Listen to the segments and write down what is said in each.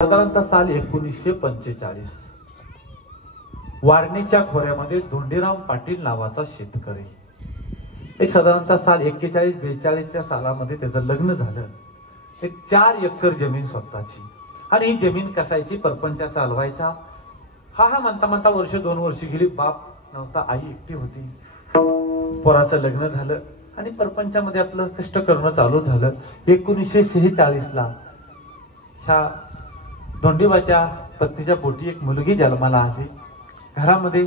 साधारणतः साल 1945 वारणीच्या खोऱ्यामध्ये धोंडीराम पाटील नावाचा शेतकरी एक साधारणतः साल 41-42च्या सालामध्ये त्याचं लग्न झालं। एक 4 एकर जमीन स्वतःची आणि ही जमीन कसायची परपंचा चालवायचा। हा म्हणता म्हणता वर्ष 2 वर्ष गेली, बाप नव्हता, आई एकटी होती। पोराचं लग्न झालं आणि परपंचामध्ये आपलं कष्ट करणं चालू झालं। 1946 ला ह्या धोंडीबाच्या पत्नीच्या पोटी एक मुलगी जन्माला आली। घरामध्ये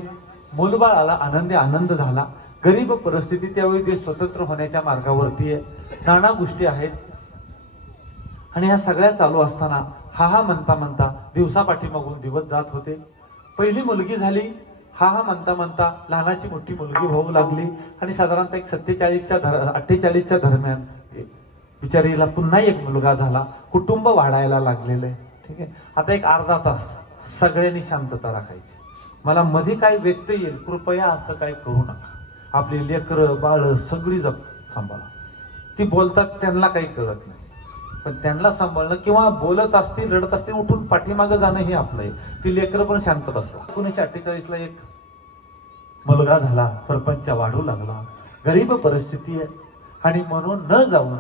मूलबाळ आला, आनंद झाला। गरीब परिस्थिती, त्यावेळी देश स्वतंत्र होण्याच्या मार्गावरती आहे, नाना गोष्टी आहेत आणि ह्या सगळ्या चालू असताना हा म्हणता म्हणता दिवसा पाठीमागून दिवस जात होते। पहिली मुलगी झाली, हा म्हणता म्हणता लहानाची मोठी मुलगी होऊ लागली आणि साधारणतः एक 48च्या दरम्यान बिचारीला पुन्हा एक मुलगा झाला। कुटुंब वाढायला लागलेलं आहे। ठीक आहे, आता एक अर्धा तास सगळ्यांनी शांतता राखायची। मला मध्ये काय व्यक्त येईल, कृपया असं काय करू नका। आपली लेकरं बाळ सगळी सांभाळा। ती बोलतात त्यांना काही कळत नाही, पण त्यांना सांभाळणं किंवा बोलत असतील रडत असतील उठून पाठीमागं जाणं हे आपलं आहे। ती लेकरं पण शांत बसला। 1948 ला एक मुलगा झाला, सरपंच वाढू लागला। गरीब परिस्थिती आहे आणि म्हणून न जाऊन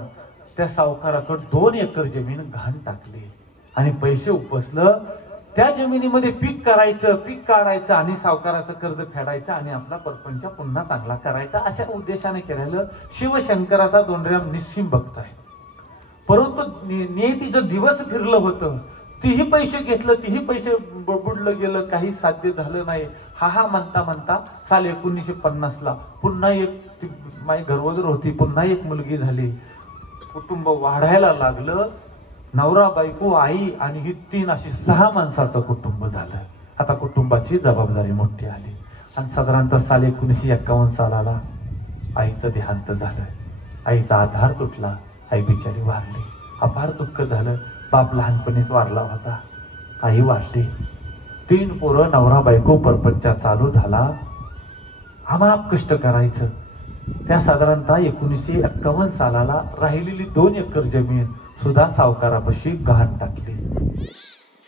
त्या सावकाराकडे 2 एकर जमीन घाण टाकली आणि पैसे उपसलं। त्या जमिनीमध्ये पीक करायचं, पीक काढायचं आणि सावकाराचं कर्ज फेडायचं आणि आपला परपंच पुन्हा चांगला करायचा, अशा उद्देशाने केलेलं शिवशंकराचा धोंडीराम निश्चिम भक्त आहे। परंतु नियतीचं दिवस फिरलं होतं, तीही पैसे घेतलं, तीही पैसे बुडलं गेलं, काही साध्य झालं नाही। हा म्हणता म्हणता साल 1950 ला पुन्हा एक माझी घरवधर होती, पुन्हा एक मुलगी झाली। कुटुंब वाढायला लागलं, नवरा बायको आई आणि ही 3 अशी 6 माणसाचं कुटुंब झालं। आता कुटुंबाची जबाबदारी मोठी आली आणि साधारणतः साल 1951 सालाला आईचं देहांत झालं। आईचा आधार तुटला, आई बिचारी वारली। अपार दुःख झालं। बाप लहानपणीच वारला होता, आई वारली। 3 पोरं, नवरा बायको, परपंचा चालू झाला। आम्हाला कष्ट करायचं। त्या साधारणतः 1951 सालाला राहिलेली 2 एकर जमीन सुद्धा सावकारापाशी गहाण टाकली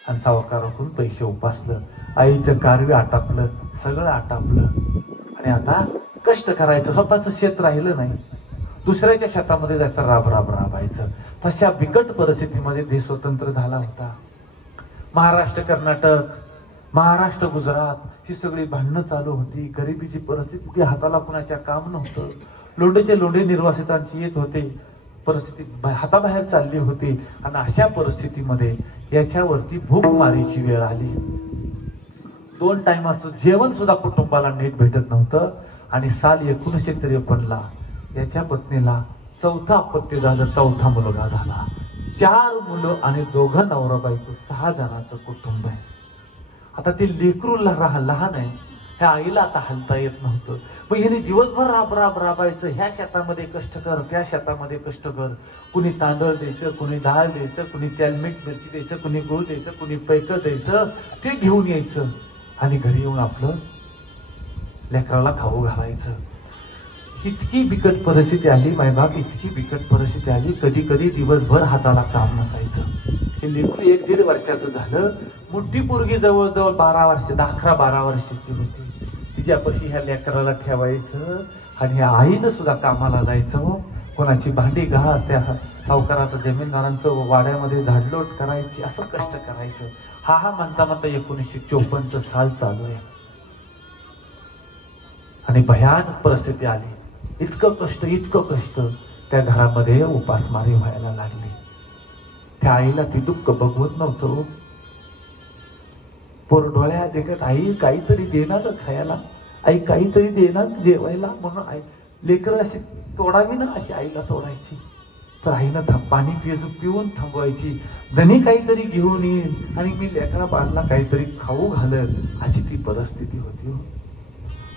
आणि सावकाराकडून पैसे उपासलं। आईचं कार्य आटापलं, सगळं आटापलं आणि आता कष्ट करायचं। स्वतःचं शेत राहिलं नाही, दुसऱ्याच्या शेतामध्ये जायचं, राबायचं। तशा बिकट परिस्थितीमध्ये देश स्वतंत्र झाला होता। महाराष्ट्र कर्नाटक, महाराष्ट्र गुजरात ही सगळी भांडणं चालू होती। गरिबीची परिस्थिती, हाताला कुणाच्या काम नव्हतं। लोंढेचे लोंढे निर्वासितांची येत होते, परिस्थिती हाताबाहेर चालली होती आणि अशा परिस्थितीमध्ये याच्यावरती भूकमारीची वेळ आली। 2 टाइमाचं जेवण सुद्धा कुटुंबाला नीट भेटत नव्हतं आणि साल 1953 ला याच्या पत्नीला 4थं अपत्य झालं, 4था मुलगा झाला। 4 मुलं आणि 2 नवरा बायको, 6 जणांचं कुटुंब आहे। आता ती लेकरू लहान आहे, ह्या आईला आता हलता येत नव्हतं। पण हिने दिवसभर राबायचं। ह्या शेतामध्ये कष्ट कर, त्या शेतामध्ये कष्ट कर। कुणी तांदूळ द्यायचं, कुणी डाळ द्यायचं, कुणी तेल मीठ मिरची द्यायचं, कुणी गूळ द्यायचं, कुणी पैकं द्यायचं, ते घेऊन यायचं आणि घरी येऊन आपलं लेकराला खाऊ घालायचं। इतकी बिकट परिस्थिती आली मायबाप, इतकी बिकट परिस्थिती आली, कधी कधी दिवसभर हाताला काम नसायचं। हे लेकरू 1-1.5 वर्षाचं झालं। मोठी पोरगी जवळजवळ 11-12 वर्षाची होती। तिच्यापाशी ह्या लेकराला ठेवायचं आणि ह्या आईनं सुद्धा कामाला जायचं। कोणाची भांडी घास, त्या सावकाराचं जमीनदारांचं वाड्यामध्ये झाडलोट करायची, असं कष्ट करायचं। हा म्हणता म्हणता 1954 साल चालू आहे आणि भयानक परिस्थिती आली। इतकं कष्ट त्या घरामध्ये उपासमारी व्हायला लागली। त्या आईला ती दुःख बघवत नव्हतं। पोरडोळ्या देखत आई काहीतरी देणार खायला, आई काहीतरी देणार जेवायला, म्हणून आई लेकर अशी तोडावी ना, अशी आईला तोडायची। तर आईनं पाणी पिऊन थांबवायची, धनी काहीतरी घेऊन येईल आणि मी लेकरा बाळाला काहीतरी खाऊ घालत, अशी ती परिस्थिती होती।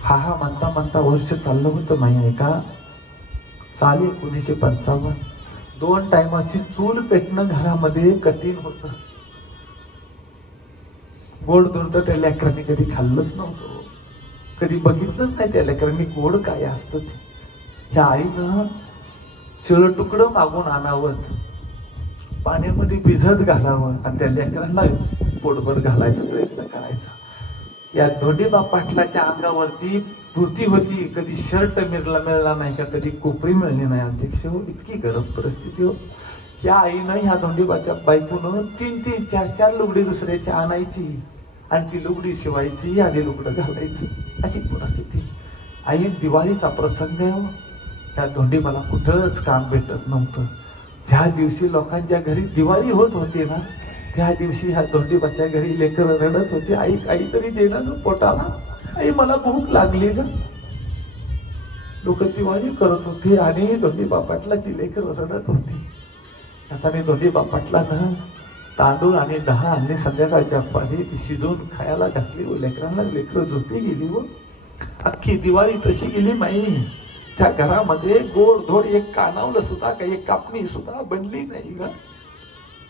हा म्हणता म्हणता वर्ष चाललं होतं नाही आहे का। साल 1955 2 टाइमाची चूल पेटणं घरामध्ये कठीण होतं। गोड धोंड त्या लेकरांनी कधी खाल्लंच नव्हतं, कधी बघितलंच नाही त्या लेकरांनी गोड काय असतं ते। ह्या आईनं शिळ तुकडं मागून आणावं, पाण्यामध्ये भिजत घालावं आणि त्या लेकरांना पोटभर घालायचा प्रयत्न करायचा. या धोंडीबा पाटलाच्या अंगावरती धोती होती, कधी शर्ट मिळला नाही का, कधी कोपरी मिळली नाही अध्यक्ष हो. इतकी गरज परिस्थिती हो. या आईनं ह्या धोंडीबाच्या बायकोनं 3-3, 4-4 लुगडी दुसऱ्याची आणायची आणि ती लुगडी शिवायची आणि लुगडं घालायचं, अशी परिस्थिती. आई दिवाळीचा प्रसंग आहे हो. त्या धोंडीबाला कुठंच काम भेटत नव्हतं. ज्या दिवशी लोकांच्या घरी दिवाळी होत होती ना, त्या दिवशी ह्या धोंडीबाच्या घरी लेकर रडत होते, आई काहीतरी देणं ना पोटाला, आई मला भूक लागली ना. लोक दिवाळी करत होते आणि धोंडीबा पाटलाची लेकर रडत होती. आता मी धोंडीबा पाटलानं तांदूळ आणि दहा आणि संध्याकाळच्या पाणी शिजवून खायला घातली व लेकरांना लेकर झोपी गेली व अख्खी दिवाळी तशी गेली माई. त्या घरामध्ये गोड धोड एक कानावलं सुद्धा काही एक कापणी सुद्धा बनली नाही ग.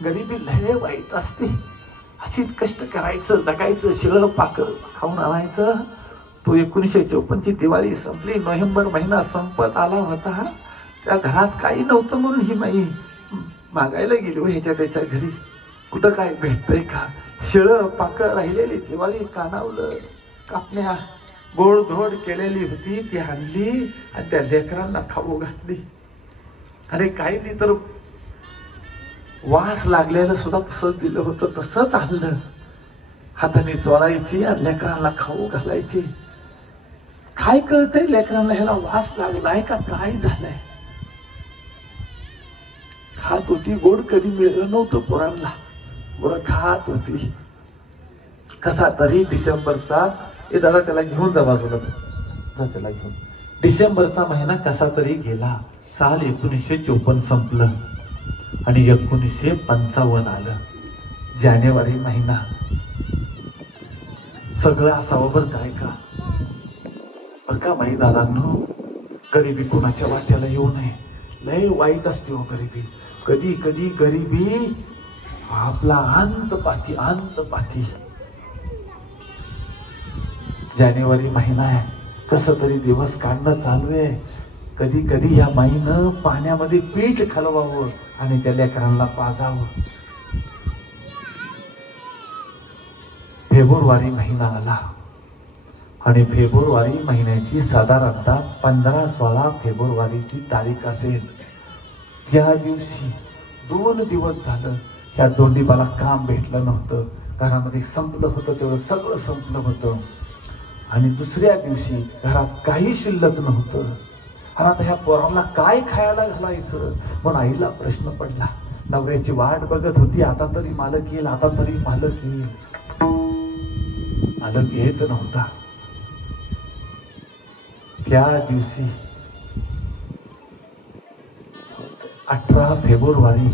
गरिबी लय वाईट असते. अशीच कष्ट करायचं, जगायचं, शिळं पाकर खाऊन आणायचं. तो 1954ची दिवाळी संपली, नोव्हेंबर महिना संपत आला होता. त्या घरात काही नव्हतं म्हणून ही माई मागायला गेली व ह्याच्या त्याच्या घरी. कुठं काय भेटतंय का? शिळं पाकर राहिलेली दिवाळी, कानावलं, कापण्या गोड धोड केलेली होती ती आणली आणि त्या लेकरांना खाऊ घातली. अरे काही नाही तर वास लागलेलं सुद्धा तसंच दिलं होतं, तसंच आणलं. हाताने चोरायची आणि लेकरांना खाऊ घालायची. काय कळतंय लेकरांना ह्याला वास लागलाय का काय झालंय? खात होती, गोड कधी मिळलं नव्हतं पोरांना, पोरं खात होती. कसा तरी डिसेंबरचा, हे दादा त्याला घेऊन जा बाजूला, त्याला घेऊन. डिसेंबरचा महिना कसा तरी गेला. साल 1954 संपलं आणि 1955 आलं. जानेवारी महिना. सगळं असावं बरं काय का, बरं का माई दादांनो. गरिबी कोणाच्या वाट्याला येऊ नये. लय वाईट असते हो गरिबी. कधी कधी गरिबी आपला अंत पाठी, अंत पाठी. जानेवारी महिना आहे, कस तरी दिवस काढणं चालू आहे. कधी कधी या माईनं पाण्यामध्ये पीठ खालवावं आणि त्या लेकरांना पाजावं. फेब्रुवारी महिना आला आणि फेब्रुवारी महिन्याची साधारणतः 15-16 फेब्रुवारीची तारीख असेल. त्या दिवशी 2 दिवस झालं त्या धोंडीबाला काम भेटलं नव्हतं. घरामध्ये संपलं होतं, तेवढं सगळं संपलं होतं. आणि दुसऱ्या दिवशी घरात काही शिल्लक नव्हतं. आणि आता ह्या पोराला काय खायला घालायचं पण आईला प्रश्न पडला. नवऱ्याची वाट बघत होती, आता तरी मालक येईल, आता तरी मालक येईल. मालक येत नव्हता. त्या दिवशी 18 फेब्रुवारी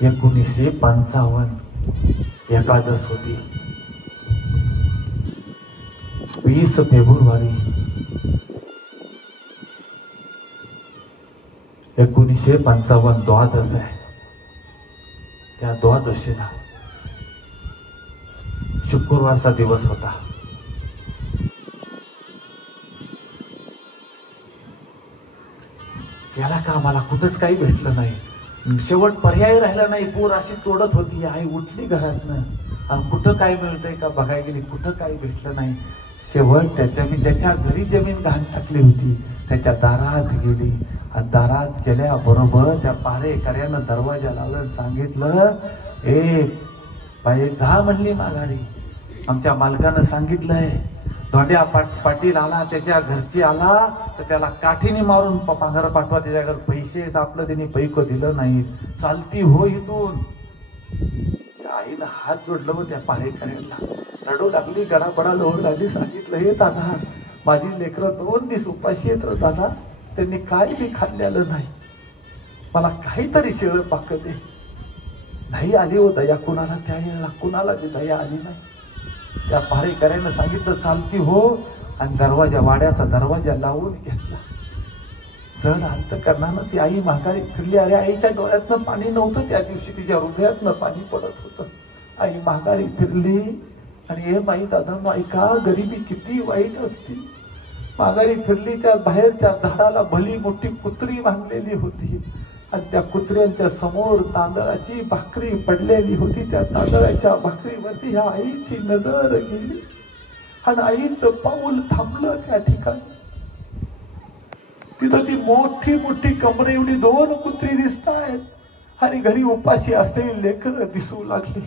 1955 एकादश होती. 20 फेब्रुवारी 1955 द्वादश आहे. त्या द्वादशीला शुक्रवारचा दिवस होता. याला का आम्हाला कुठंच काही भेटलं नाही. शेवट पर्याय राहिला नाही. पोर अशी तोडत होती. आई उठली घरातनं आणि कुठं काय मिळतंय का बघायला गेली, कुठं काही भेटलं नाही. शेवट ज्याच्या घरी जमीन घाण टाकली होती त्याच्या दारात गेली आणि दारात गेल्याबरोबर त्या पारेकऱ्यानं दरवाजा लावला, सांगितलं, ए बाई जा म्हणली माघारी. आमच्या मालकानं सांगितलंय धोंड्या पाटील आला, त्याच्या घरची आला तर त्याला काठीने मारून माघार पाठवा. त्याच्या घर पैसे आपलं त्यांनी पैक दिलं नाही, चालती हो इथून. आईनं हात जोडलं व त्या पारेकऱ्याला रडू लागली, गडापडा लोड लागली. सांगितलं, हे दादा माझी लेकरं 2 दिवस उपाशी येत दादा, त्यांनी काय बी खाल्लेलं नाही, मला काहीतरी शिळ पाक दे. नाही आली हो दया कुणाला, त्या कुणाला ती दया आली नाही. त्या पारेकऱ्यानं सांगितलं चालती हो आणि दरवाजा, वाड्याचा दरवाजा लावून घेतला. जड अंतकरणानं ती आई माघारी फिरली. अरे आईच्या डोळ्यातनं पाणी नव्हतं त्या दिवशी, तिच्या हृदयातनं पाणी पडत होतं. आई माघारी फिरली आणि हे माई दादा ऐका, गरिबी किती वाईट असती. माघारी फिरली, त्या बाहेरच्या झाडाला भली मोठी कुत्री बांधलेली होती. आणि त्या कुत्र्यांच्या समोर तांदळाची भाकरी पडलेली होती. त्या तांदळाच्या भाकरीवरती ह्या आईची नजर गेली आणि आईचं पाऊल थांबलं त्या ठिकाणी. तिथं ती मोठी मोठी कमरे एवढी 2 कुत्री दिसतायत आणि घरी उपाशी असलेली लेकरं दिसू लागली.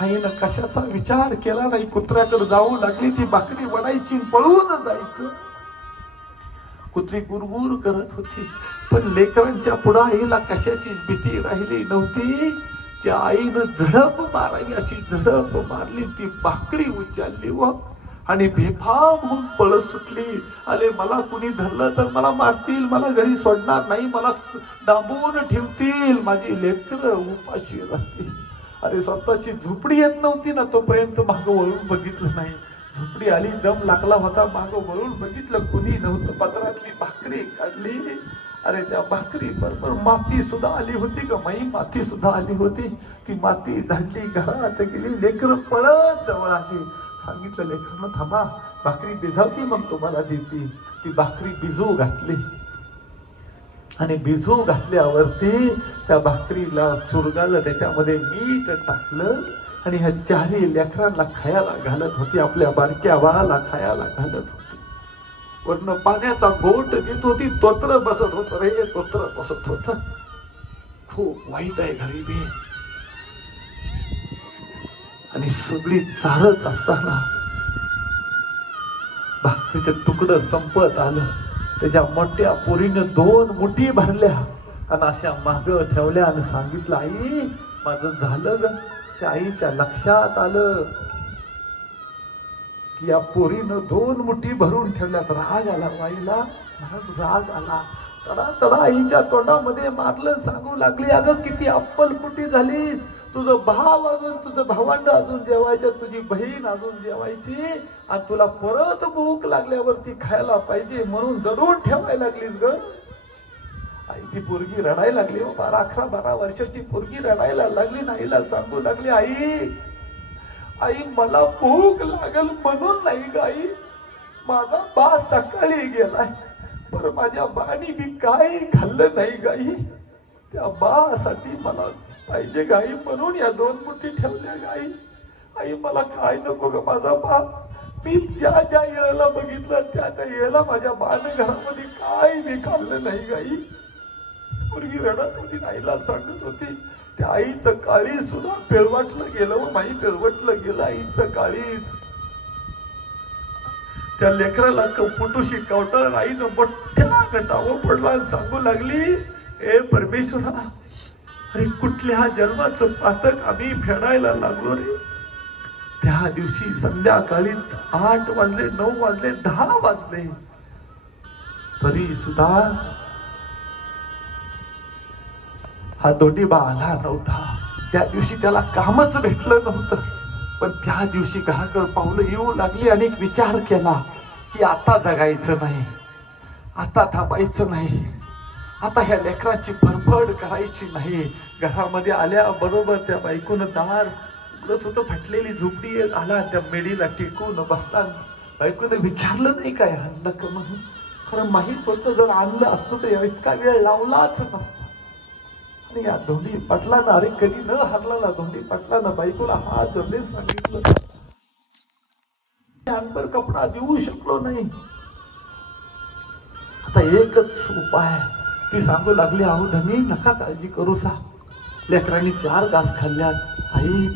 आईनं कशाचा विचार केला नाही, कुत्र्याकडे जाऊ लागली. ती भाकरी वडायची, पळून जायचं. कुत्री गुरगुर करत होती, पण लेकरांच्या पुढे आईला कशाचीच भीती राहिली नव्हती. त्या आईनं झडप मारावी अशी झडप मारली. ती भाकरी उचलली व आणि बेफाम होऊन पळत सुटली. अरे मला कुणी धरलं तर मला मारतील, मला घरी सोडणार नाही, मला दाबून ठेवतील, माझी लेकरं उपाशी राहतील. अरे स्वतःची झोपडी येत नव्हती ना, तोपर्यंत मागं वळून बघितलं नाही. झोपडी आली, दम लागला होता, मागं वळून बघितलं, कुणी नव्हतं. पदरातली भाकरी काढली. अरे त्या भाकरी बरोबर माती सुद्धा आली होती ग माई, माती सुद्धा आली होती. ती माती झाडली, घरात गेली. लेकर पळत जवळ आली. सांगितलं लेकरनं थांबा, भाकरी भिजावती मग तुम्हाला देते. ती भाकरी भिजू घातली आणि भिजू घातल्यावरती त्या भाकरीला चुरगाळलं, त्याच्यामध्ये मीठ टाकलं आणि ह्या 4 लेकरांना खायला घालत होती. आपल्या बारक्या बाळाला खायला घालत होती. वरनं पाण्याचा गोट देत होती. तोत्र बसत होत रे, तोत्र बसत होत. खूप वाईट आहे गरिबी. आणि सगळी चालत असताना भाकरीचं तुकडं संपत आलं. त्याच्या मोठ्या पोरीनं 2 मुठी भरल्या आणि अशा माग ठेवल्या आणि सांगितलं, आई माझं झालं ग. त्या आईच्या लक्षात आलं की या पोरीनं 2 मुठी भरून ठेवल्यात. राग आला आईला, राग आला. तडा तडा आईच्या तोंडामध्ये मारलं. सांगू लागली, अगं किती अप्पलपुटी झाली. तुझं भाव अजून, तुझं भावंड अजून जेवायचं, तुझी बहीण अजून जेवायची आणि तुला परत भूक लागल्यावरती खायला पाहिजे म्हणून दडून ठेवायला लागलीस ग. आई ती पोरगी रडायला लागली. 11-12 वर्षाची पोरगी रडायला लागली. नाहीला सांगू लागली, आई आई मला भूक लागल म्हणून नाही ग आई. माझा बा सकाळी गेलाय, पण माझ्या बानी बी काही खाल्लं नाही गाई. त्या बासाठी मला पाहिजे गाई, म्हणून या 2 मुठी ठेवल्या गाई. आई मला काय नको ग माझा बा. मी ज्या ज्या येळेला बघितलं त्या त्या येळेला माझ्या बाने घरामध्ये काय मी खाल्लं नाही गाई. मुलगी रडत होती, आईला सांगत होती. त्या आईचं काळी सुद्धा पिळवटलं गेलं. माई पिळवटलं गेलं आईचं काळी. त्या लेकराला पुटुशी कवटळ आईनं मोठ्या गटावर पडला. सांगू लागली, ए परमेश्वरा, अरे कुठल्या जन्माचं पातक आम्ही फेडायला लागलो रे. त्या दिवशी संध्याकाळी 8 वाजले, 9 वाजले, 10 वाजले, तरी सुद्धा हा दोडीबा आला नव्हता. त्या दिवशी त्याला कामच भेटलं नव्हतं. पण त्या दिवशी घराकडे पावलं येऊ लागली आणि एक विचार केला की आता जगायचं नाही, आता थांबायचं नाही, आता ह्या लेकरांची फडफड करायची नाही. घरामध्ये आल्या बरोबर त्या बायकोनं दार उघडत होतं. फाटलेली झोपडी आला, त्या मेडीला टेकून बसताना बायकोनं विचारलं नाही काय आणलं का म्हणून. खरं माहीत होतं जर आणलं असतं तर इतका वेळ लावलाच नसता. आणि या धोंडी पाटलानं, अरे कधी न हरला धोंडी पाटलानं बायकोला हात जोडले सांगितलं, अंबर कपडा देऊ शकलो नाही. आता एकच उपाय. ती सांगू लागली, अहो धनी नका काळजी करू सा, लेकरांनी 4 घास खाल्ल्यात. आई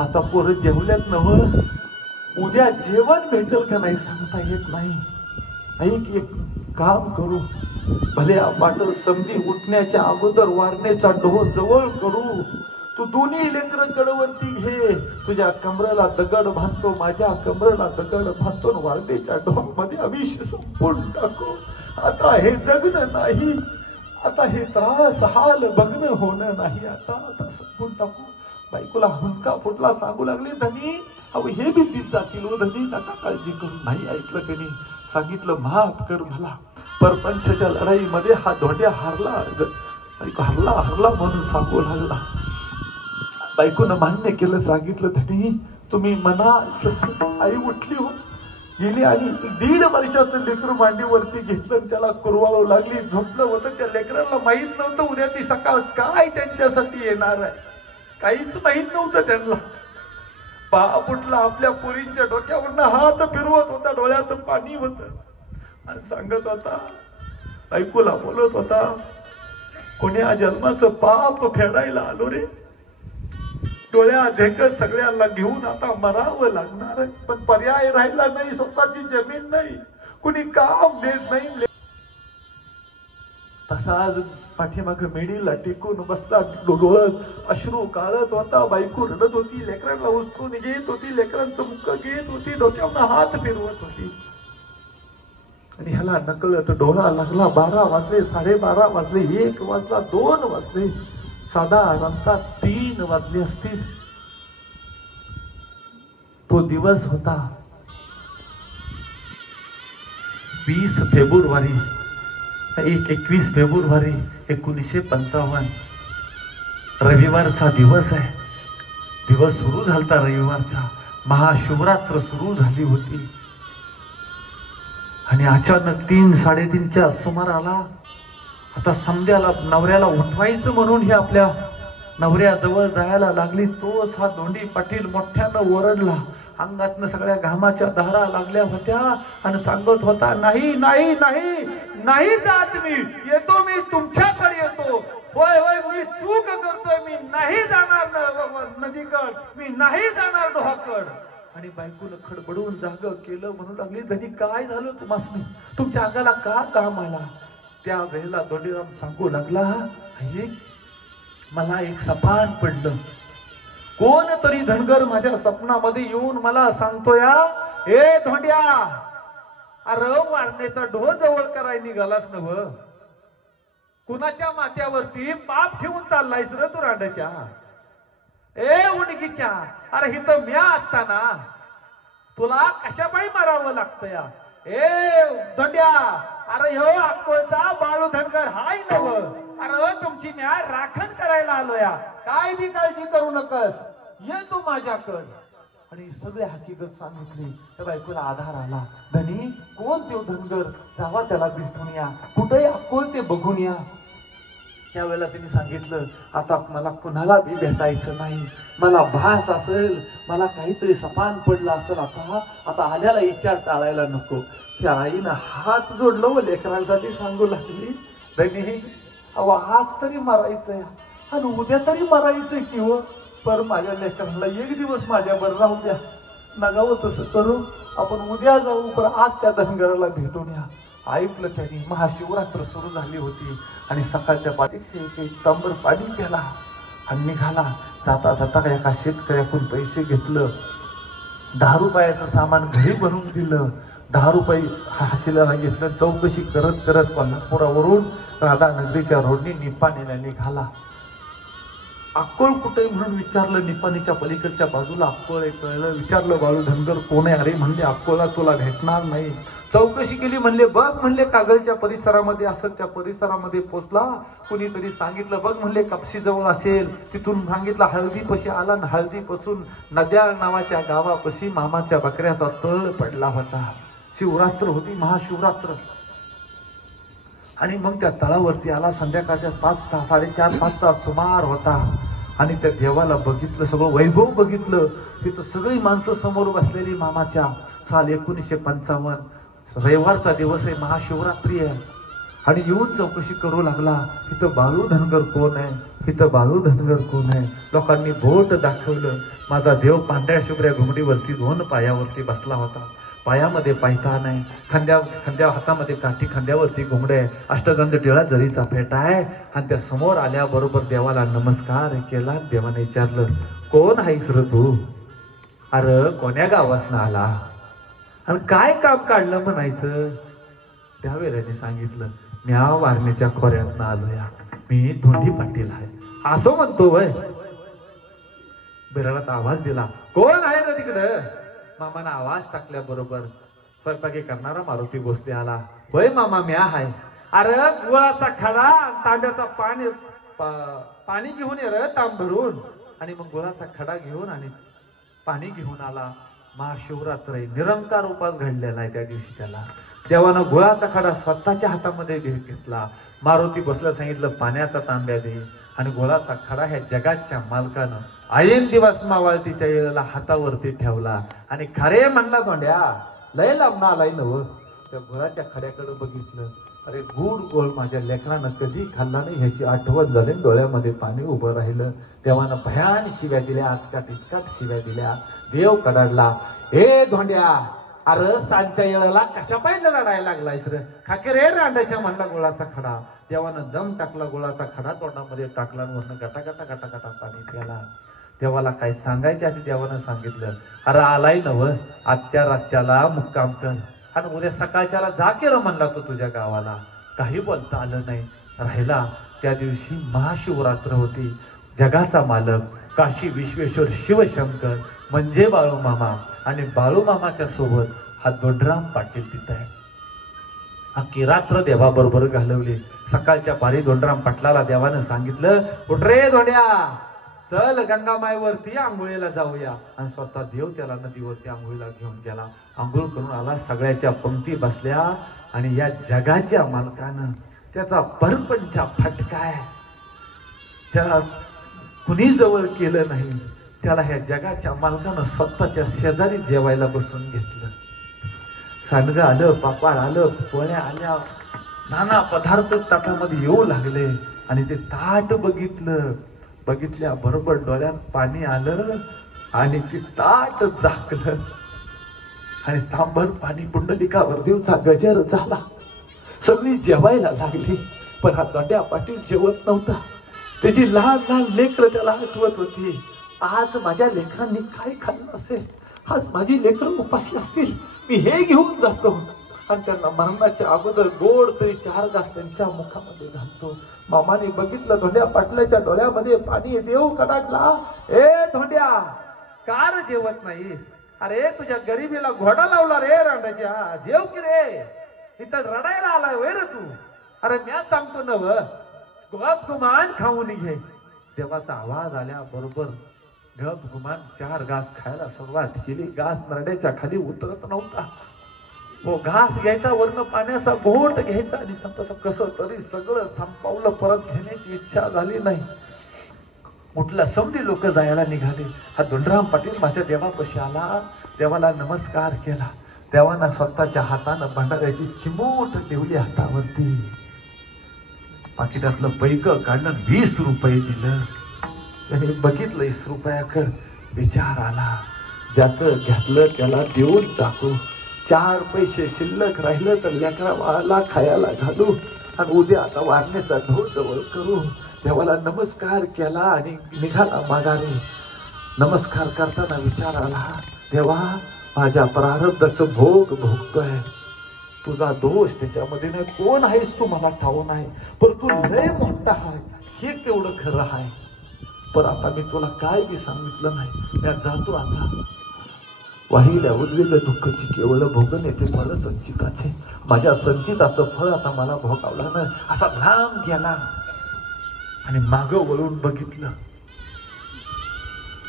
आता पोरं जेवल्यात नव, उद्या जेवण भेटेल का नाही सांगता येत नाही. ऐक एक काम करू, भले वाटल समजी उठण्याच्या अगोदर वारण्याचा डोह जवळ करू. तू दोन्ही लेकरं कडवरती घे, तुझ्या कमरेला दगड बांधतो, माझ्या कमरेला दगड बांधतो, वारण्याच्या डोहामध्ये अविष्य संपून टाकू. आता हे जगणं नाही, आता हे त्रास हाल बघणं होणं नाही, आता संपून टाकू. बायकोला हुंका फुटला. सांगू लागले, धनी अहो हे भीतीच जातील हो धनी, नका काळजी करू. नाही ऐकलं त्यांनी. सांगितलं, माफ कर मला, परपंचच्या लढाईमध्ये हा धोंड्या हारला हारला म्हणून सांगू लागला. बायकोनं मान्य केलं. सांगितलं, धनी तुम्ही म्हणाल तसं. आई उठली हो, गेली आणि 1.5 वर्षाचं लेकरू मांडीवरती घेतलं आणि त्याला कुरवाळू लागली. झोपलं होतं. त्या लेकराला माहित नव्हतं उद्याची सकाळ काय त्यांच्यासाठी येणार आहे. काहीच माहित नव्हतं त्यांना. बाप उठला आपल्या पोरींच्या डोक्यावरनं हात फिरवत होता. डोळ्यात पाणी होतं आणि सांगत होता, ऐकूला बोलत होता, कोण्या जन्माचं पाप फेडायला आलो रे. डोळ्या देखत सगळ्यांना घेऊन आता मरावं लागणार आहे. पण पर्याय राहिला नाही. स्वतःची जमीन नाही, कुणी काम देत नाही. तसाच पाठीमाग मेडीला टेकून बसला. डोळत अश्रू काढत होता. बायको रडत होती. लेकरांना उचलून घेत होती. लेकरांचं मुख घेत होती. डोक्यावर हात फिरवत होती. आणि ह्याला नकळत डोळा लागला. 12 वाजले, 12:30 वाजले, 1 वाजला, 2 वाजले, साधारणतः 3 वाजले असतील. तो दिवस होता 21 फेब्रुवारी 1955. रविवारचा दिवस आहे. दिवस सुरू झालता रविवारचा. महाशिवरात्र सुरू झाली होती. आणि अचानक 3-3:30च्या सुमाराला आता समध्याला नवऱ्याला उठवायचं म्हणून हे आपल्या नवऱ्याजवळ जायला लागली. तोच हा धोंडी पाटील मोठ्यानं ओरडला. अंगातनं सगळ्या घामाच्या धारा लागल्या होत्या आणि सांगत होता, नाही नाही नाही नाही जात, मी येतो, मी तुमच्याकडे येतो. होय होय, मी चूक करतोय, मी नाही जाणार नदीकड, मी नाही जाणार डोहाकड. आणि बायकोनं खडबडून जाग केलं. म्हणू लागली, धनी काय झालं तुम्हाला, तुमच्या अंगाला का काम आला. त्या वेळेला धोंडीराम सांगू लागला, मला एक सपान पडलं. कोण तरी धनगर माझ्या सपनामध्ये येऊन मला सांगतोय, ए धोंड्या, अरे वारण्याचा ढो जवळ करायला निघालास नव, कुणाच्या माथ्यावरती पाप ठेवून चाललायस रे तू रांडाच्या. ए उडकीच्या, अरे हिथं म्या असताना तुला कशापायी मारावं लागतं या. ए धोंड्या, अरे ह्यो अक्कोळचा बाळू धनगर हाय नव, अरे तुमची म्या राखण करायला आलो या. काय बी काळजी करू नकस, ये तू माझ्याकड. आणि सगळे हकीकत सांगितली. त्या बायकोला आधार आला. धनी कोण तो धनगर, जावा त्याला भेटून या, कुठेही अक्कोळ ते बघून या. त्यावेळेला त्यांनी सांगितलं, आता मला कुणाला बी भेटायचं नाही. मला भास असेल, मला काहीतरी सपान पडलं असेल, आता आल्याला विचार टाळायला नको. त्या आईनं हात जोडलं व लेकरांसाठी सांगू लागली, धनी अहो आज तरी मारायचंय आणि उद्या तरी मारायचंय किंवा पर माझ्या लेकरांना 1 दिवस माझ्यावर राहू द्या. नगावं तसं करू, आपण उद्या जाऊ, पण आज त्या धनगराला भेटून या. ऐकलं त्यांनी. महाशिवरात्र सुरू झाली होती आणि सकाळच्या 5:00 तांबर पाणी प्याला आणि निघाला. जाता जाता एका शेतकऱ्याकडून पैसे घेतलं. 10 रुपयाचं सामान घरी बनवून दिलं. 10 रुपये हाशिलाला घेतलं. चौकशी करत करत कोल्हापुरावरून राधानगरीच्या रोडनी निपाणीला निघाला. अक्कोळ कुठे म्हणून विचारलं. निपाणीच्या पलीकडच्या बाजूला अक्कोळ आहे कळलं. विचारलं, बाळू धनगर कोण आहे. अरे म्हणले, अक्कोळला तुला भेटणार नाही. चौकशी केली. म्हणले, बघ म्हणले कागलच्या परिसरामध्ये असं. त्या परिसरामध्ये पोचला. कुणीतरी सांगितलं, बघ म्हणले कापशी जवळ असेल. तिथून सांगितलं हळदीपाशी आला. हळदीपासून नद्या नावाच्या गावापाशी मामाच्या बकऱ्याचा तळ पडला होता. शिवरात्र होती, महाशिवरात्र. आणि मग त्या तळावरती आला. संध्याकाळच्या 4:30-5चा सुमार होता. आणि त्या देवाला बघितलं, सगळं वैभव बघितलं. तिथं सगळी माणसं समोर बसलेली मामाच्या. साल 1955 रविवारचा दिवस आहे, महाशिवरात्री आहे. आणि येऊन चौकशी करू लागला, तिथं बाळू धनगर कोण आहे, तिथं बाळू धनगर कोण आहे. लोकांनी बोट दाखवलं. माझा देव पांढऱ्या शुभ्र्या घुमडीवरती 2 पायावरती बसला होता. पायामध्ये पायतान आहे, खांद्या हातामध्ये काठी, खांद्यावरती घुंगडे आहे, अष्टगंध टिळा जरीचा फेटा आहे. आणि त्या समोर आल्याबरोबर देवाला नमस्कार केला. देवाने विचारलं, कोण आहेस रे तू. अरे कोण्या गावासनं आला आणि काय काम काढलं म्हणायचं. त्यावेळेला सांगितलं, म्या वारण्याच्या खोऱ्यातनं आलोया, मी धोंडी पाटील आहे असं म्हणतो. वय बिराडात आवाज दिला, कोण आहे ना तिकडं. मामानं आवाज टाकल्याबरोबर स्वयंपाकी करणारा मारुती भोसले आला. होय मामा, म्या आहे. अरे गुळाचा खडा, तांब्याचा पाणी घेऊन ये रे तांब भरून. आणि मग गुळाचा खडा घेऊन आणि पाणी घेऊन आला. महाशिवरात्र आहे, निरंकार उपास घडलेला आहे त्या दिवशी. त्याला देवानं गुळाचा खडा स्वतःच्या हातामध्ये घेतला. मारुती बसला, सांगितलं पाण्याचा तांब्या दे. आणि गुळाचा खडा ह्या जगाच्या मालकानं ऐन दिवस मावळतीच्या वेळेला हातावरती ठेवला. आणि खरे म्हणला धोंड्या लय लांब आलाय नव. त्या गुळाच्या खड्याकडे बघितलं, अरे गुड गोळ माझ्या लेकरानं कधी खाल्ला नाही ह्याची आठवण झाली. डोळ्यामध्ये पाणी उभं राहिलं. देवानं भयान शिव्या दिल्या, आचकाट इचकाट शिव्या दिल्या. देव कडाडला, हे धोंड्या अरे सांच्या येळाला कशा पाहिजे लढायला लागलायस रे, खाके रे रांडायच्या म्हणला गुळाचा खडा. देवानं दम टाकला, गुळाचा खडा तोंडामध्ये टाकला, वरनं गटा गटा गटा गटा पाणी प्याला. देवाला काय सांगायच्या आधी देवानं सांगितलं, अरे आलाय नव, आजच्या रातच्याला मुक्काम कर आणि उद्या सकाळच्याला जा की र म्हणला तो तुझ्या गावाला. काही बोलता आलं नाही. राहिला त्या दिवशी महाशिवरात्र होती. जगाचा मालक काशी विश्वेश्वर शिवशंकर म्हणजे बाळूमामा आणि बाळूमामाच्या सोबत हा दोंडराम पाटील तिथं आहे. अख्खी रात्र देवाबरोबर घालवली. सकाळच्या पारी दोंडराम पाटलाला देवानं सांगितलं, उठ रे धोड्या, चल गंगामाईवरती आंघोळीला जाऊया. आणि स्वतः देव त्याला नदीवरती आंघोळीला घेऊन गेला. आंघोळ करून आला, सगळ्याच्या पंक्ती बसल्या. आणि या जगाच्या मालकानं त्याचा परपंचा फटकाय त्याला कुणी जवळ केलं नाही. त्याला ह्या जगाच्या मालकानं स्वतःच्या शेजारी जेवायला बसून घेतलं. सांडगं आलं, पापड आलं, पोळ्या आल्या, नाना पदार्थ ताटामध्ये येऊ लागले. आणि ते ताट बघितलं, बघितल्या बरोबर डोळ्यात पाणी आलं आणि ते ताट झाकलं. आणि तांबर पाणी पुंडलिकावर देवचा गजर झाला. सगळी जेवायला लागली. पण हा दोंड्या पाटील जेवत नव्हता. त्याची लहान लहान लेकरं त्याला आठवत होती. आज माझ्या लेकरांनी काय खाल्लं असेल, आज माझी लेकरं उपाशी असतील, मी हे घेऊन जातो आणि त्यांना मरणाच्या अगोदर गोड तरी 4 घास त्यांच्या मुखामध्ये घालतो. मामाने बघितलं, धोंड्या पाटलाच्या डोळ्यामध्ये पाणी. देव कडाडला, ए धोंड्या कार जेवत नाहीस, अरे तुझ्या गरीबीला घोडा लावला रे रांडाच्या, जेव की रे, इथं रडायला आलाय वे रे तू. अरे म्या सांगतो नव, गप गुमान खाऊन घे. देवाचा आवाज आल्या बरोबर गप गुमान 4 घास खायला सुरुवात केली. घास नरड्याच्या खाली उतरत नव्हता. वो घास घ्यायचा, वरनं पाण्याचा घोट घ्यायचा आणि कसं तरी सगळं संपवलं. परत घेण्याची इच्छा झाली नाही. उठला, समधी लोक जायला निघाले. हा दोंडराम पाटील माझ्या देवापाशी आला, देवाला नमस्कार केला. देवानं स्वतःच्या हातानं भंडाऱ्याची चिमूट ठेवली हातावरती. पाकिटातलं पैक काढलं, 20 रुपये दिलं. त्याने बघितलं 20 रुपयाकडे, विचार आला, ज्याचं घेतलं त्याला देऊन टाकू. 4 पैसे शिल्लक राहिलं तर लेकरा बाळाला खायला घालू आणि उद्या आता वारण्याचा ढोल जवळ करू. देवाला नमस्कार केला आणि निघाला माघारी. नमस्कार करताना विचार आला, देवा माझ्या प्रारब्धाचं भोग भोगतोय, तुझा दोष त्याच्यामध्ये नाही. कोण आहेस तू मला ठाऊक नाही, पण तू लय मोठा आहे हे तेवढं खरं आहे. पण आता मी तुला काय बी सांगितलं नाही. मी जातो आता. वाहिल्या उद्वेग दुःखाची केवळ भोगन येते फळ संचिताचे. माझ्या संचिताचं फळ आता मला भोगावला ना. असा लांब गेला आणि मागं वळून बघितलं.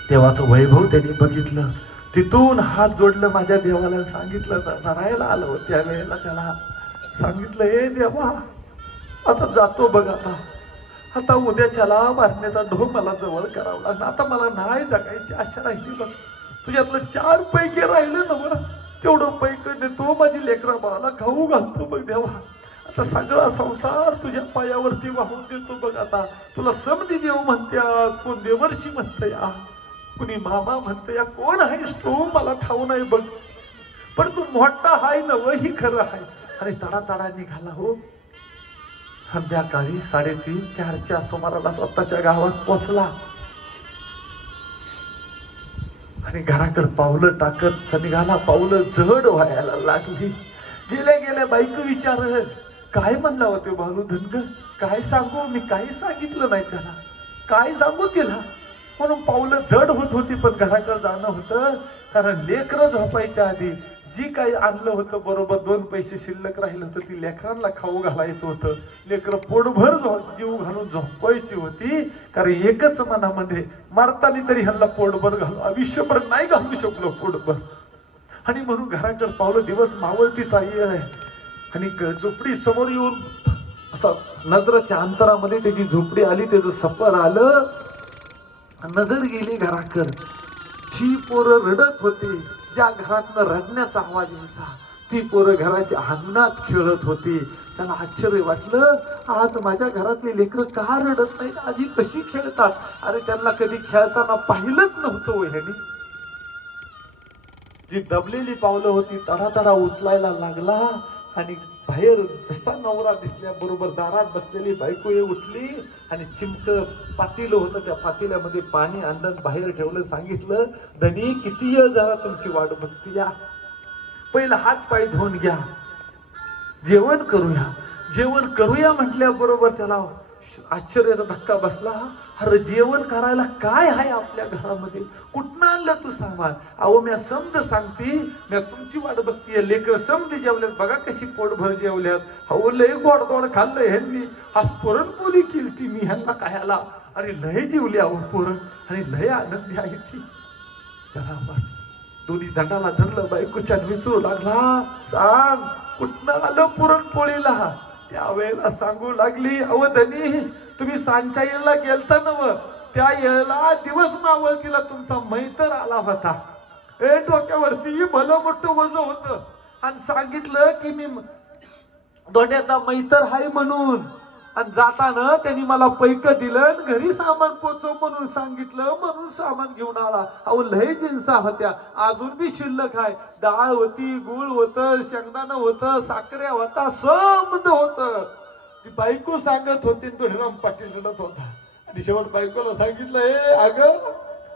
देवाचं वैभव त्यांनी बघितलं. तिथून हात जोडलं माझ्या देवाला, सांगितलं, रडायला आलं होतं त्यावेळेला. त्याला सांगितलं, हे देवा आता जातो बघ, आता उद्याच्याला मारण्याचा ढोंग मला जवळ करावा लागला. आता मला नाही जगायची आशा राहिली बघ. तुझ्यातलं 4 पैकी राहिलं ना बरं, तेवढं पैक देतो, माझी लेकरा बाळाला खाऊ घालतो बघ देवा. आता सगळा संसार तुझ्या पायावरती वाहून देतो बघ. आता तुला समधी देव म्हणत्या, कोण देवर्षी म्हणतं या, कुणी मामा म्हणतं या, कोण आहेस तू मला ठाऊ नाही बघ, पण तू मोठा हाय नव ही खरं आहे. आणि तडा तडा निघाला हो. संध्याकाळी 3:30-4च्या सुमाराला स्वतःच्या गावात पोचला आणि घराकडे पावलं टाकत निघाला. पावलं जड व्हायला लागली. गेले गेले बायको विचार, काय म्हणला होते बालू धनगर, काय सांगू, मी काही सांगितलं नाही त्याला, काय सांगू तिला. म्हणून पावलं जड होत होती. पण घराकडे जाणं होतं, कारण लेकरं झोपायच्या आधी जी काही आणलं होतं बरोबर 2 पैसे शिल्लक राहिलं होतं, ती लेकरांना खाऊ घालायचं होतं. लेकरं पोटभर जीव घालून झोपायची होती. कारण एकच मनामध्ये, मारताना तरी ह्यांना पोटभर घालू, आयुष्यभर नाही घालू शकलो पोटभर. आणि म्हणून घराकडे पावलं. दिवस मावळतीचा येळ आहे आणि झोपडी समोर येऊन असा नजरेच्या अंतरामध्ये त्याची झोपडी आली, त्याचं सफर आलं. नजर गेली घराकडे. जी पोरं रडत होती, ज्या घरातनं रडण्याचा आवाज यायचा, ती पोरं घराच्या अंगणात खेळत होती. त्याला आश्चर्य वाटलं, आज माझ्या घरातली लेकरं का रडत नाहीत, आजी कशी खेळतात. अरे त्यांना कधी खेळताना पाहिलंच नव्हतं ह्यानी. जी दबलेली पावलं होती तडातडा उचलायला लागला आणि बाहेर जसा नवरा दिसल्याबरोबर दारात बसलेली बायको उठली आणि चिमट पातेलं होतं, त्या पातेल्यामध्ये पाणी आणलं, बाहेर ठेवलं. सांगितलं, धनी किती वेळ झाला तुमची वाट बघती, या पहिला हात पाय धुवून घ्या, जेवण करूया. जेवण करूया म्हटल्याबरोबर त्याला आश्चर्याचा धक्का बसला. अरे जेवण करायला काय आहे आपल्या घरामध्ये, कुठनं आणलं तू सामान. अहो मी समज सांगते, मी तुमची वाट बघतीये. लेकर समज जेवल्यात, बघा कशी पोटभर जेवल्यात. अहो लय गोड गोड खाल्लंय ह्यांनी, आज पुरणपोळी केली मी ह्यांना खायला. अरे लय जेवली अहो पुरण, आणि लय आनंदी आहे ती. त्याला दोन्ही दंडाला धरलं, बायकोच्या विचारू लागला, सांग कुठनं आलं पुरणपोळीला. त्यावेळेला सांगू लागली, अहो धनी तुम्ही सांच्या येळेला गेलता नव, त्या येळेला दिवस मावळतीला तुमचा मैत्र आला होता. डोक्यावरती भलं मोठं वजन होतं आणि सांगितलं की मी दोड्याचा मैत्र आहे म्हणून. आणि जाताना त्यांनी मला पैक दिलं, घरी सामान पोचव म्हणून सांगितलं, म्हणून सामान घेऊन आला. अहो लय जिन्सा होत्या, अजून बी शिल्लक आहे. डाळ होती, गुळ होतं, शेंगदाणा होतं, साखऱ्या होता, समज होतं. ती बायको सांगत होती, तो हिराम पाटील रडत होता. आणि शेवट बायकोला सांगितलं, हे अगं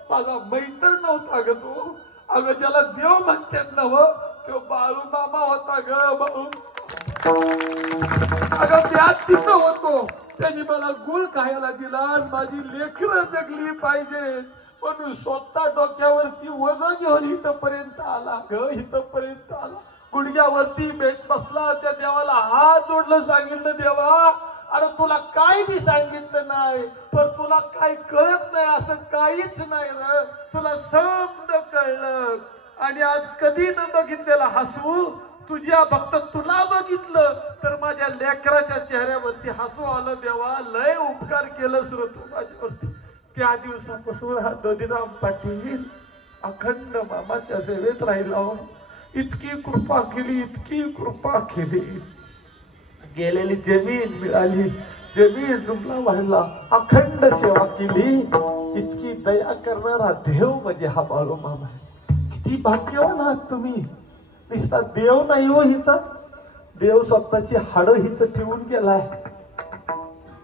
माझा मैत्र नव्हता ग तो, अगं ज्याला देव म्हणतात ना व, तो बाळू मामा होता ग. बाळू अगं त्यात तिथं होतो, त्यांनी मला गुळ खायला दिला आणि माझी लेकरं जगली पाहिजे म्हणून स्वतः डोक्यावरती वजन घेऊन इथपर्यंत आला ग, इथपर्यंत आला. गुडघ्यावरती बेट बसला, त्या देवाला हात जोडलं, सांगितलं, देवा अरे तुला काय बी सांगितलं नाही, पण तुला काय कळत नाही असं काहीच नाही रे, तुला समज कळलं. आणि आज कधी न बघितलेला हसू तुझ्या फक्त तुला बघितलं तर माझ्या लेकराच्या चेहऱ्यावरती हसू आलं. देवा लय उपकार केलंस रे तू माझ्यावरती. त्या दिवसापासून हा दधीराम पाटील अखंड मामाच्या सेवेत राहिला. इतकी कृपा केली, इतकी कृपा केली. गेलेली जमीन मिळाली, जमीन जुमला वाढला, अखंड सेवा केली. इतकी दया करणारा देव म्हणजे हा बाळू मामा आहे. किती भाग्यवान आहात तुम्ही. नुसता देव नाही हो हिचा, देव स्वतःची हाडं हिथं ठेवून गेलाय.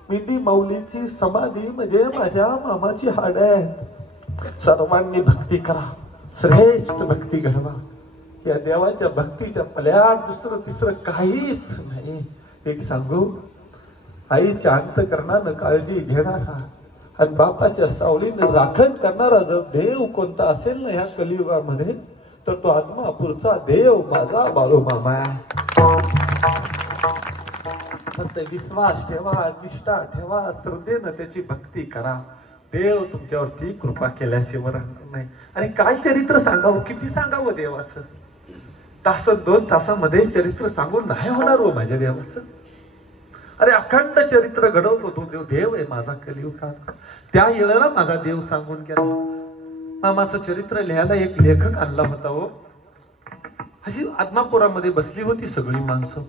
मिंदी माऊलीची समाधी म्हणजे माझ्या मामाची हाड आहे. सर्वांनी भक्ती करा, श्रेष्ठ भक्ती घडवा. या देवाच्या भक्तीच्या पल्यात दुसरं तिसरं काहीच नाही. एक सांगू, आईच्या अंतकरणानं काळजी घेणारा आणि बापाच्या सावलीनं राखण करणारा जर देव कोणता असेल ना ह्या कलियुगामध्ये, तर तो आत्मापूरचा देव माझा बाळू मामा आहे. फक्त विश्वास ठेवा, निष्ठा ठेवा, श्रद्धेनं त्याची भक्ती करा. देव तुमच्यावरती कृपा केल्याशिवाय राहणार नाही. आणि काय चरित्र सांगावं, किती सांगावं देवाचं. तास 2 तासामध्ये चरित्र सांगून नाही होणार हो माझ्या देवाचं. अरे अखंड चरित्र घडवतो तो देव. देव आहे माझा कलियुगात. त्या वेळेला माझा देव सांगून गेला. मामाचं चरित्र लिहायला एक लेखक आणला होता हो. अशी आदमापुरामध्ये बसली होती सगळी माणसं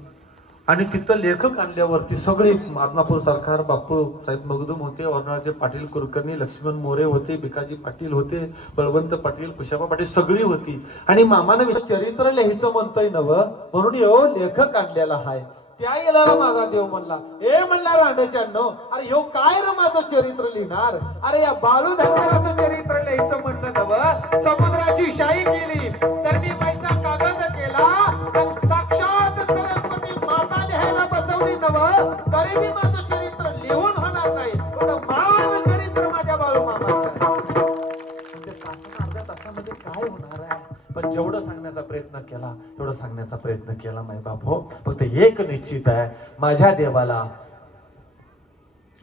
आणि तिथं लेखक आणल्यावरती सगळी आदमापूर सरकार, बापू साहेब मगदूम होते, अर्नाळचे पाटील कुलकर्णी, लक्ष्मण मोरे होते, भिकाजी पाटील होते, बळवंत पाटील, कुशाबा पाटील सगळी होती. आणि मामानं चरित्र लिहायचं म्हणतोय नव म्हणून यो लेखक आणलेला हाय. त्या येणार माझा देव म्हणला, हे म्हणला रांडेच्यानो, अरे ह्यो काय रे माझं चरित्र लिहिणार. अरे या बाळू धनगराचं चरित्र लिहायचं म्हणलं नव, समुद्राची शाही केली तर मी पैसा कागद केला आणि साक्षात सरस्वती माता लिहायला बसवली नव, तरी मी माझं चरित्र लिहून होणार नाही. एवढं मान चरित्र माझ्या बाळू मामाचं. म्हणजे अर्ध्या तासामध्ये काय होणार आहे. पण जेवढं सांगण्याचा प्रयत्न केला तेवढं सांगण्याचा प्रयत्न केला माय बाप हो. फक्त एक निश्चित आहे, माझ्या देवाला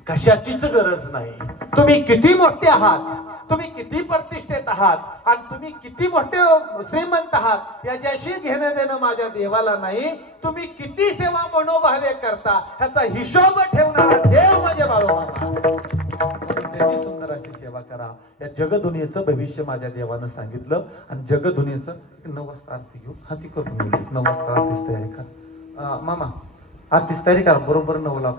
कशाचीच गरज नाही. तुम्ही किती मोठे आहात, तुम्ही किती प्रतिष्ठेत आहात आणि तुम्ही किती मोठे श्रीमंत आहात याच्याशी घेणं देणं माझ्या देवाला नाही. तुम्ही किती सेवा मनोभावे करता ह्याचा हिशोब ठेवणारा देव माझे बाळूमामा. त्याची सुंदर अशी सेवा करा. या जगदुनियेचं भविष्य माझ्या देवानं सांगितलं आणि जगदुनियेचं 9 वाजता आरती घेऊ. हाती करून 9 वाजता आरतीच तयारी का मामा, आरतीच तयारी करा बरोबर 9 ला.